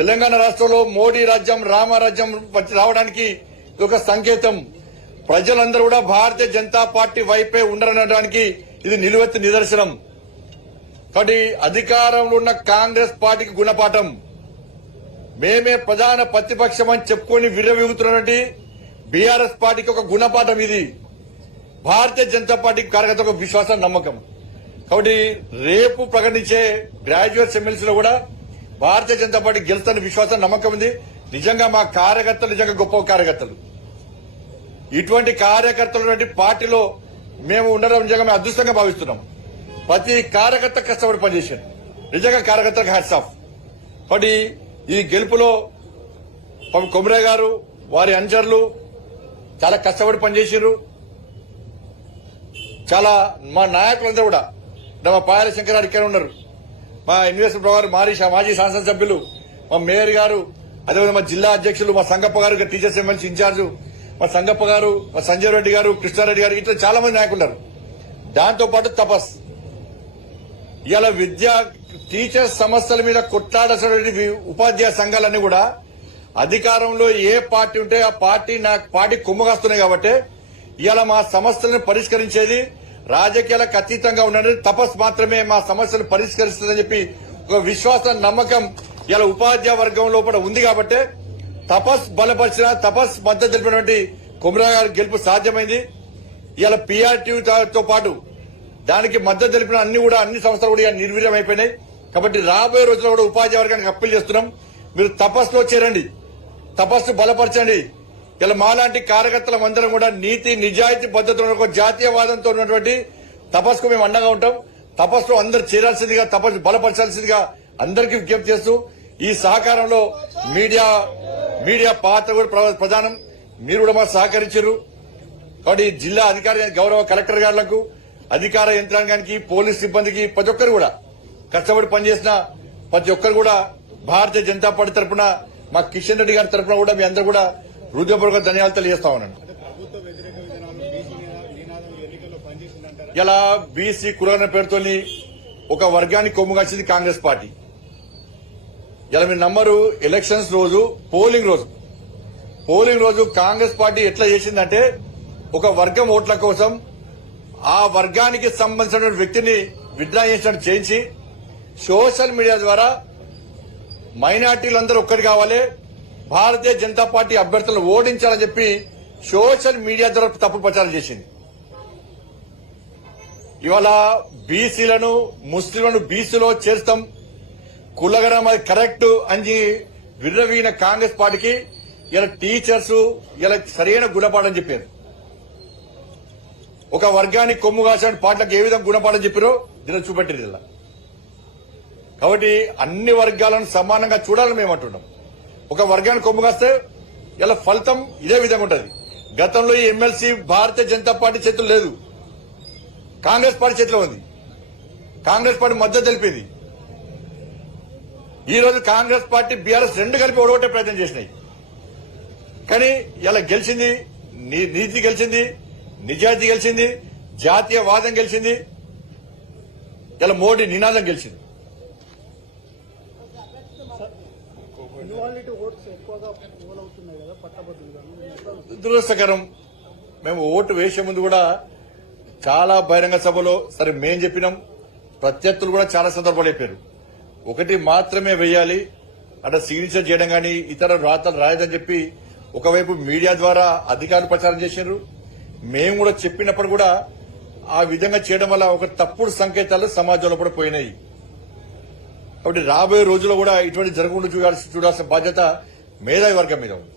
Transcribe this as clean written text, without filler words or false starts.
తెలంగాణ రాష్ట్రంలో మోడీ రాజ్యం రామరాజ్యం రావడానికి ఇది ఒక సంకేతం. ప్రజలందరూ కూడా భారతీయ జనతా పార్టీ వైపే ఉండరనడానికి ఇది నిలువెత్తు నిదర్శనం. కాబట్టి అధికారంలో ఉన్న కాంగ్రెస్ పార్టీకి గుణపాఠం. మేమే ప్రధాన ప్రతిపక్షం అని చెప్పుకొని విర్రవీగుతున్నటువంటి బీఆర్ఎస్ పార్టీకి ఒక గుణపాఠం ఇది. భారతీయ జనతా పార్టీకి కార్యకర్తలకు విశ్వాసం, నమ్మకం. కాబట్టి రేపు ప్రకటించే గ్రాడ్యుయేట్స్ ఎమ్మెల్సీలో కూడా భారతీయ జనతా పార్టీ గెలుస్తున్న విశ్వాసం, నమ్మకం ఉంది. నిజంగా మా కార్యకర్తలు నిజంగా గొప్ప కార్యకర్తలు. ఇటువంటి కార్యకర్తలు పార్టీలో మేము ఉండడం నిజంగా మేము అదృష్టంగా భావిస్తున్నాం. ప్రతి కార్యకర్త కష్టపడి పనిచేశారు. నిజంగా కార్యకర్తలకు హ్యాట్స్ ఆఫ్. కాబట్టి ఈ గెలుపులో కొమరయ్య గారు వారి అనుచరులు చాలా కష్టపడి పనిచేశారు. చాలా మా నాయకులందరూ కూడా మా పాయల శంకర్ ఇక్కడ ఉన్నారు, మా ఇన్వెస్టర్ గారు, మాజీ శాసనసభ్యులు, మా మేయర్ గారు, అదేవిధంగా మా జిల్లా అధ్యక్షులు, మా సంగప్ప గారు, టీచర్స్ ఎమ్మెల్సీ ఇన్ఛార్జ్ మా సంగప్ప గారు, మా సంజయ్ రెడ్డి గారు, కృష్ణారెడ్డి గారు, ఇట్లా చాలా మంది నాయకులు ఉన్నారు. దాంతో పాటు తపస్ ఇలా విద్యా టీచర్స్ సమస్యల మీద కొట్లాడాల్సినటువంటి ఉపాధ్యాయ సంఘాలన్నీ కూడా అధికారంలో ఏ పార్టీ ఉంటే ఆ పార్టీ కుమ్మగాస్తున్నాయి. కాబట్టి ఇలా మా సమస్యలను పరిష్కరించేది రాజకీయాలకు అతీతంగా ఉన్నది తపస్ మాత్రమే మా సమస్యలు పరిష్కరిస్తుందని చెప్పి ఒక విశ్వాసం, నమ్మకం ఇలా ఉపాధ్యాయ వర్గం లోపల ఉంది. కాబట్టి తపస్ బలపరిచిన, తపస్ మద్దతు తెలిపినటువంటి కొమరయ్య గారి గెలుపు సాధ్యమైంది. ఇలా పీఆర్టీతో పాటు దానికి మద్దతు తెలిపిన అన్ని సంస్థలు కూడా నిర్వీర్యం అయిపోయినాయి. కాబట్టి రాబోయే రోజుల్లో కూడా ఉపాధ్యాయ వర్గానికి అప్పీల్ చేస్తున్నాం, మీరు తపస్సులో చేరండి, తపస్సు బలపరచండి. ఇలా మాలాంటి కార్యకర్తలం అందరం కూడా నీతి, నిజాయితీ, పద్ధతులను జాతీయవాదంతో ఉన్నటువంటి తపస్సుకు మేము అండగా ఉంటాం. తపస్సులో అందరు చేరాల్సిందిగా, తపస్సు బలపరచాల్సిందిగా అందరికీ విజ్ఞప్తి చేస్తూ ఈ సహకారంలో మీడియా పాత్ర కూడా ప్రధానం. మీరు కూడా మాకు సహకరించారు. కాబట్టి జిల్లా అధికారి, గౌరవ కలెక్టర్ గారులకు, అధికార యంత్రాంగానికి, పోలీస్ సిబ్బందికి, ప్రతి ఒక్కరు కూడా కష్టపడి పనిచేసిన ప్రతి ఒక్కరు కూడా భారతీయ జనతా పార్టీ తరఫున, మా కిషన్ రెడ్డి గారి తరఫున కూడా మీ అందరూ కూడా హృదయపూర్వక ధన్యవాదాలు తెలియజేస్తా ఉన్నాను. ఇలా బీసీ కులాల పేరుతో ఒక వర్గానికి కొమ్ముగాల్సింది కాంగ్రెస్ పార్టీ. ఇలా మీరు నమ్మరు, ఎలక్షన్స్ రోజు, పోలింగ్ రోజు కాంగ్రెస్ పార్టీ ఎట్లా చేసిందంటే ఒక వర్గం ఓట్ల కోసం ఆ వర్గానికి సంబంధించిన వ్యక్తిని విత్డ్రా చేసినట్టు చేయించి సోషల్ మీడియా ద్వారా మైనార్టీలందరూ ఒక్కటి కావాలి, భారతీయ జనతా పార్టీ అభ్యర్థులను ఓడించాలని చెప్పి సోషల్ మీడియా ద్వారా తప్పుడు ప్రచారం చేసింది. ఇవాళ బీసీలను, ముస్లింలను బీసీలో చేర్స్తాం, కులగరం అది కరెక్ట్ అని విర్రవీన కాంగ్రెస్ పార్టీకి ఇలా టీచర్స్ ఇలా సరైన గుణపాఠం చెప్పారు. ఒక వర్గానికి కొమ్ము కాసిన పార్టీలకు ఏ విధంగా గుణపాఠం చెప్పారో దీన్ని చూపెట్టారు ఇలా. కాబట్టి అన్ని వర్గాలను సమానంగా చూడాలని మేము అంటున్నాం. ఒక వర్గానికి కొమ్ము కాస్తే ఇలా ఫలితం ఇదే విధంగా ఉంటుంది. గతంలో ఈ ఎమ్మెల్సీ భారతీయ జనతా పార్టీ చేతులు లేదు, కాంగ్రెస్ పార్టీ చేతిలో ఉంది. కాంగ్రెస్ పార్టీ మద్దతు తెలిపింది. ఈ రోజు కాంగ్రెస్ పార్టీ, బీఆర్ఎస్ రెండు కలిపి ఓడగొట్టే ప్రయత్నం చేసినాయి. కానీ ఇలా గెలిచింది నీతి గెలిచింది, నిజాయితీ గెలిచింది, జాతీయవాదం గెలిచింది, ఇలా మోడీ నినాదం గెలిచింది. దురదృష్టకరం. మేము ఓటు వేసే ముందు కూడా చాలా బహిరంగ సభలో సరే మేం చెప్పినాం, ప్రత్యర్థులు కూడా చాలా సందర్భాలు చెప్పారు. ఒకటి మాత్రమే వేయాలి, అంటే సిగ్నేచర్ చేయడం కానీ ఇతర రాతలు రాయదని చెప్పి ఒకవైపు మీడియా ద్వారా అధికారులు ప్రచారం చేశారు. మేము కూడా చెప్పినప్పుడు కూడా ఆ విధంగా చేయడం వల్ల ఒక తప్పుడు సంకేతాలు సమాజంలో కూడా పోయినాయి. కాబట్టి రాబోయే రోజుల్లో కూడా ఇటువంటి జరగకుండా చూడాల్సిన బాధ్యత మేధావి వర్గం మీద ఉంది.